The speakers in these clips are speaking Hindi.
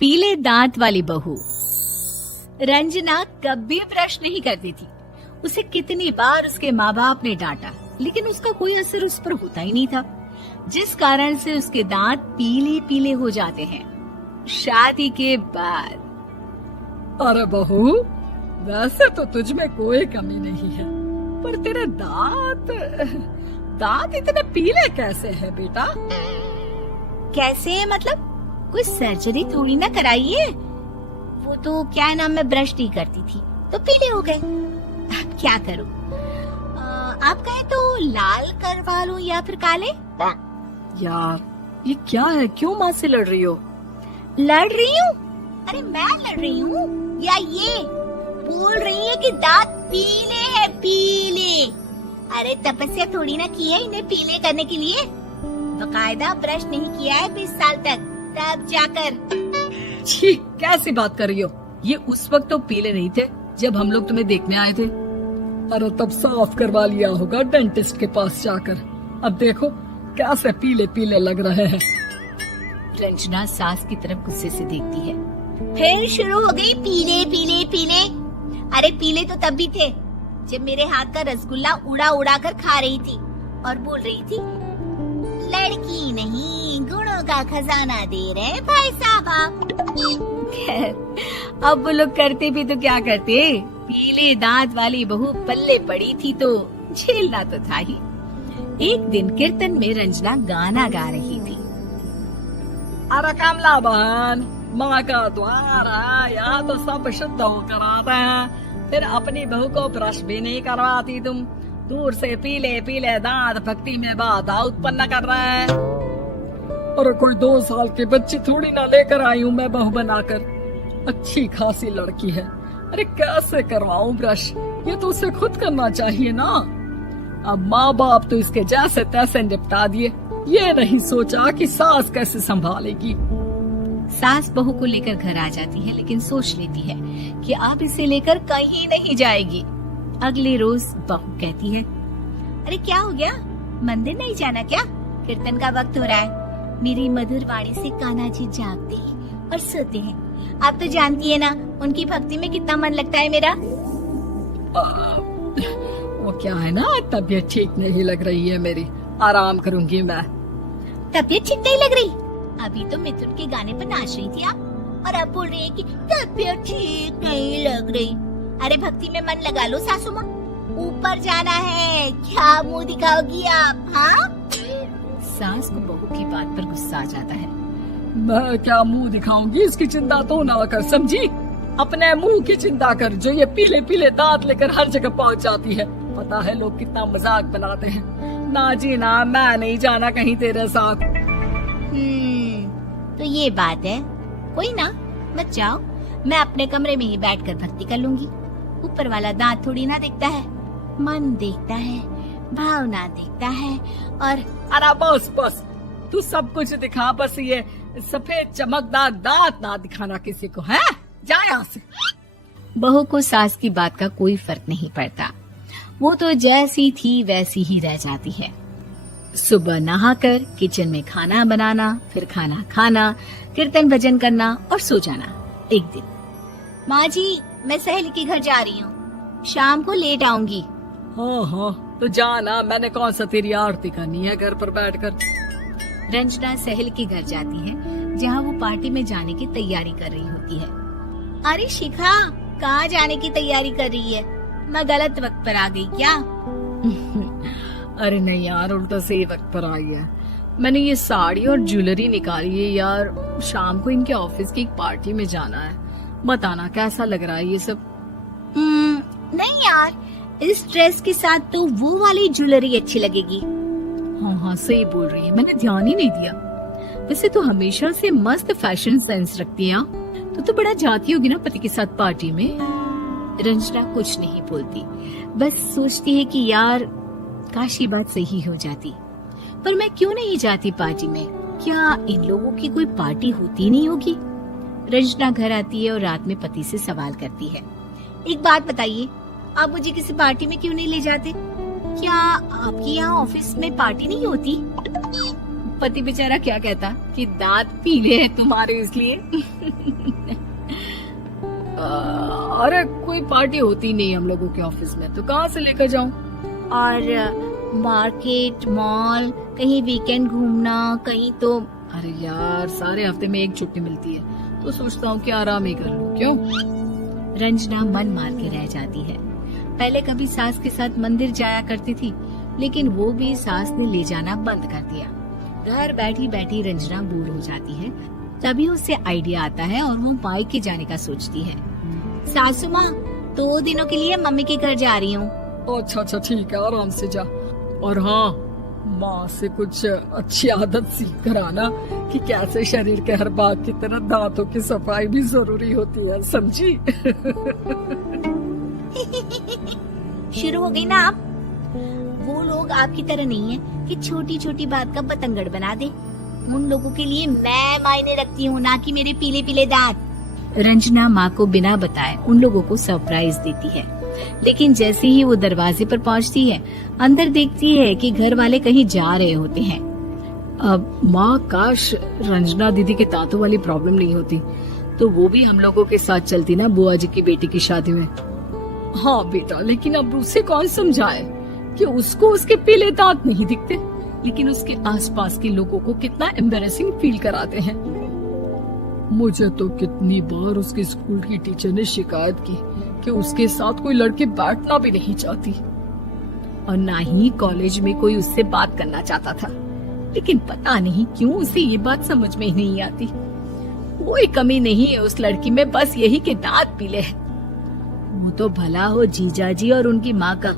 पीले दांत वाली बहू। रंजना कभी ब्रश नहीं करती थी। उसे कितनी बार उसके माँ बाप ने डांटा, लेकिन उसका कोई असर उस पर होता ही नहीं था, जिस कारण से उसके दांत पीले पीले हो जाते हैं। शादी के बाद अरे बहू, वैसे तो तुझ में कोई कमी नहीं है, पर तेरे दांत इतने पीले कैसे हैं बेटा? कैसे मतलब? कोई सर्जरी थोड़ी ना कराइए। वो तो क्या नाम, मैं ब्रश नहीं करती थी तो पीले हो गए। अब क्या करूं? आप कहें तो लाल करवा लूं या फिर काले? यार ये क्या है, क्यों माँ से लड़ रही हो? लड़ रही हूँ? अरे मैं लड़ रही हूँ या ये बोल रही है कि दांत पीले हैं, पीले। अरे तपस्या थोड़ी ना की है इन्हें पीले करने के लिए। बकायदा ब्रश नहीं किया है 20 साल तक, तब जाकर। छी, कैसी बात कर रही हो? ये उस वक्त तो पीले नहीं थे जब हम लोग तुम्हें देखने आए थे। अरे तब साफ करवा लिया होगा डेंटिस्ट के पास जाकर। अब देखो कैसे पीले पीले लग रहे हैं। रंजना सास की तरफ गुस्से से देखती है। फिर शुरू हो गई पीले पीले पीले। अरे पीले तो तब भी थे जब मेरे हाथ का रसगुल्ला उड़ा उड़ा कर खा रही थी और बोल रही थी, लड़की नहीं गुणों का खजाना दे रहे भाई साहब आप। अब वो लोग करते भी तो क्या करते, पीले दांत वाली बहू पल्ले पड़ी थी तो झेलना तो था ही। एक दिन कीर्तन में रंजना गाना गा रही थी। अरे कमला बहन, माँ का द्वार है, यहाँ तो सब शुद्ध होकर आते हैं, फिर अपनी बहू को ब्रश भी नहीं करवाती तुम। दूर से पीले पीले दांत भक्ति में बाधा उत्पन्न कर रहे हैं। अरे कोई 2 साल की बच्ची थोड़ी ना लेकर आई हूँ मैं बहू बनाकर। अच्छी खासी लड़की है, अरे कैसे करवाऊं ब्रश? ये तो उसे खुद करना चाहिए ना। अब माँ बाप तो इसके जैसे तैसे निपटा दिए, ये नहीं सोचा कि सास कैसे संभालेगी। सास बहू को लेकर घर आ जाती है, लेकिन सोच लेती है कि अब इसे लेकर कहीं नहीं जाएगी। अगले रोज बहू कहती है, अरे क्या हो गया, मंदिर नहीं जाना क्या? कीर्तन का वक्त हो रहा है। मेरी मधुर वाणी से कान्हा जी जागते और सोते हैं। आप तो जानती है ना उनकी भक्ति में कितना मन लगता है मेरा। वो क्या है ना, तबीयत ठीक नहीं लग रही है मेरी, आराम करूंगी मैं। तबीयत ठीक नहीं लग रही? अभी तो मिथुन के गाने पर नाच रही थी आप, और अब बोल रही है कि तबीयत ठीक नहीं लग रही। अरे भक्ति में मन लगा लो सासू माँ, ऊपर जाना है, क्या मुंह दिखाओगी आप? हाँ? सास को बहू की बात पर गुस्सा आ जाता है। मैं क्या मुंह दिखाऊंगी, इसकी चिंता तो ना कर, समझी? अपने मुंह की चिंता कर, जो ये पीले पीले दांत लेकर हर जगह पहुंच जाती है। पता है लोग कितना मजाक बनाते हैं। ना जी ना, मैं नहीं जाना कहीं तेरे साथ। तो ये बात है, कोई ना, मत जाओ, मैं अपने कमरे में ही बैठकर भक्ति कर लूंगी। ऊपर वाला दांत थोड़ी ना देखता है, मन देखता है, भावना देखता है। और अरे बस बस, तू सब कुछ दिखा, बस ये सफेद चमकदार दांत ना दिखाना किसी को, है? जा यहाँ से। बहू को सास की बात का कोई फर्क नहीं पड़ता, वो तो जैसी थी वैसी ही रह जाती है। सुबह नहाकर किचन में खाना बनाना, फिर खाना खाना, कीर्तन भजन करना और सो जाना। एक दिन, माँ जी मैं सहेली के घर जा रही हूँ, शाम को लेट आऊंगी। हाँ हाँ तो जाना, मैंने कौन सा तेरी आरती करनी है घर पर बैठकर। रंजना सहेली के घर जाती है, जहाँ वो पार्टी में जाने की तैयारी कर रही होती है। अरे शिखा, कहाँ जाने की तैयारी कर रही है? मैं गलत वक्त पर आ गई क्या? अरे नहीं यार, उल्टा सही वक्त पर आई है। मैंने ये साड़ी और ज्वेलरी निकाली है यार, शाम को इनके ऑफिस की एक पार्टी में जाना है। बताना कैसा लग रहा है ये सब? नहीं यार, इस ड्रेस के साथ तो वो वाली ज्वेलरी अच्छी लगेगी। हाँ सही बोल रही है, मैंने ध्यान ही नहीं दिया। वैसे तो हमेशा से मस्त फैशन सेंस रखती है। तो बड़ा जाती होगी ना पति के साथ पार्टी में। रंजना कुछ नहीं बोलती, बस सोचती है कि यार काश ये बात सही हो जाती, पर मैं क्यों नहीं जाती पार्टी में? क्या इन लोगों की कोई पार्टी होती नहीं होगी? रंजना घर आती है और रात में पति से सवाल करती है, एक बात बताइए, आप मुझे किसी पार्टी में क्यों नहीं ले जाते? क्या आपके यहाँ ऑफिस में पार्टी नहीं होती? पति बेचारा क्या कहता कि दांत पीले हैं तुम्हारे इसलिए। अरे कोई पार्टी होती नहीं हम लोगों के ऑफिस में, तो कहाँ से लेकर जाऊं? और मार्केट, मॉल, कहीं वीकेंड घूमना, कहीं तो। अरे यार, सारे हफ्ते में एक छुट्टी मिलती है, तो सोचता हूँ कि आराम ही कर लूं। क्यों? रंजना मन मार के रह जाती है। पहले कभी सास के साथ मंदिर जाया करती थी, लेकिन वो भी सास ने ले जाना बंद कर दिया। घर बैठी बैठी रंजना बोर हो जाती है। तभी उसे आइडिया आता है और वो मायके जाने का सोचती है। सासू माँ, 2 दिनों के लिए मम्मी के घर जा रही हूँ। अच्छा अच्छा, ठीक है, आराम से जा। और हाँ, माँ से कुछ अच्छी आदत सीख कर आना कि कैसे शरीर के हर भाग की तरह दांतों की सफाई भी जरूरी होती है, समझी? शुरू हो गई ना आप। वो लोग आपकी तरह नहीं है कि छोटी छोटी बात का बतंगड़ बना दे। उन लोगों के लिए मैं मायने रखती हूँ, ना कि मेरे पीले पीले दांत। रंजना माँ को बिना बताए उन लोगों को सरप्राइज देती है, लेकिन जैसे ही वो दरवाजे पर पहुँचती है, अंदर देखती है कि घर वाले कहीं जा रहे होते हैं। अब माँ, काश रंजना दीदी के दांतों वाली प्रॉब्लम नहीं होती, तो वो भी हम लोगों के साथ चलती ना बुआ जी की बेटी की शादी में। हाँ बेटा, लेकिन अब उसे कौन समझाए कि उसको उसके पीले दांत नहीं दिखते, लेकिन उसके आसपास के लोगों को कितना एम्बैरेसिंग फील कराते हैं। मुझे तो कितनी बार उसके स्कूल की टीचर ने शिकायत की कि उसके साथ कोई लड़की बैठना भी नहीं चाहती, और ना ही कॉलेज में कोई उससे बात करना चाहता था। लेकिन पता नहीं क्यों उसे ये बात समझ में ही नहीं आती। कोई कमी नहीं है उस लड़की में, बस यही कि दांत पीले हैं। वो तो भला हो जीजा जी और उनकी माँ का,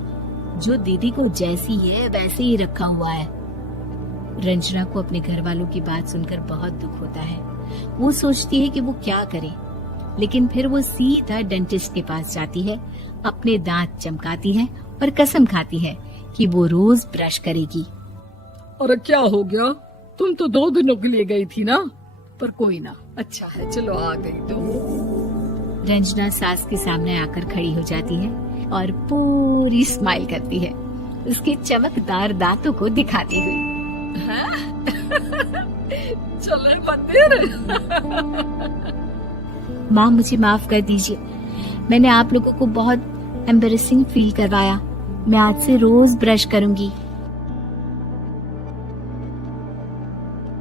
जो दीदी को जैसी है वैसे ही रखा हुआ है। रंजना को अपने घर वालों की बात सुनकर बहुत दुख होता है। वो सोचती है कि वो क्या करे, लेकिन फिर वो सीधा डेंटिस्ट के पास जाती है, अपने दांत चमकाती है और कसम खाती है कि वो रोज ब्रश करेगी। अरे क्या हो गया? तुम तो 2 दिनों के लिए गई थी ना? पर कोई ना, अच्छा है, चलो आ गई तो। रंजना सास के सामने आकर खड़ी हो जाती है और पूरी स्माइल करती है, उसके चमकदार दांतों को दिखाती हुई। चले मंदिर। माँ, मुझे माफ कर दीजिए, मैंने आप लोगों को बहुत एम्बैरेसिंग फील करवाया। मैं आज से रोज ब्रश करूंगी।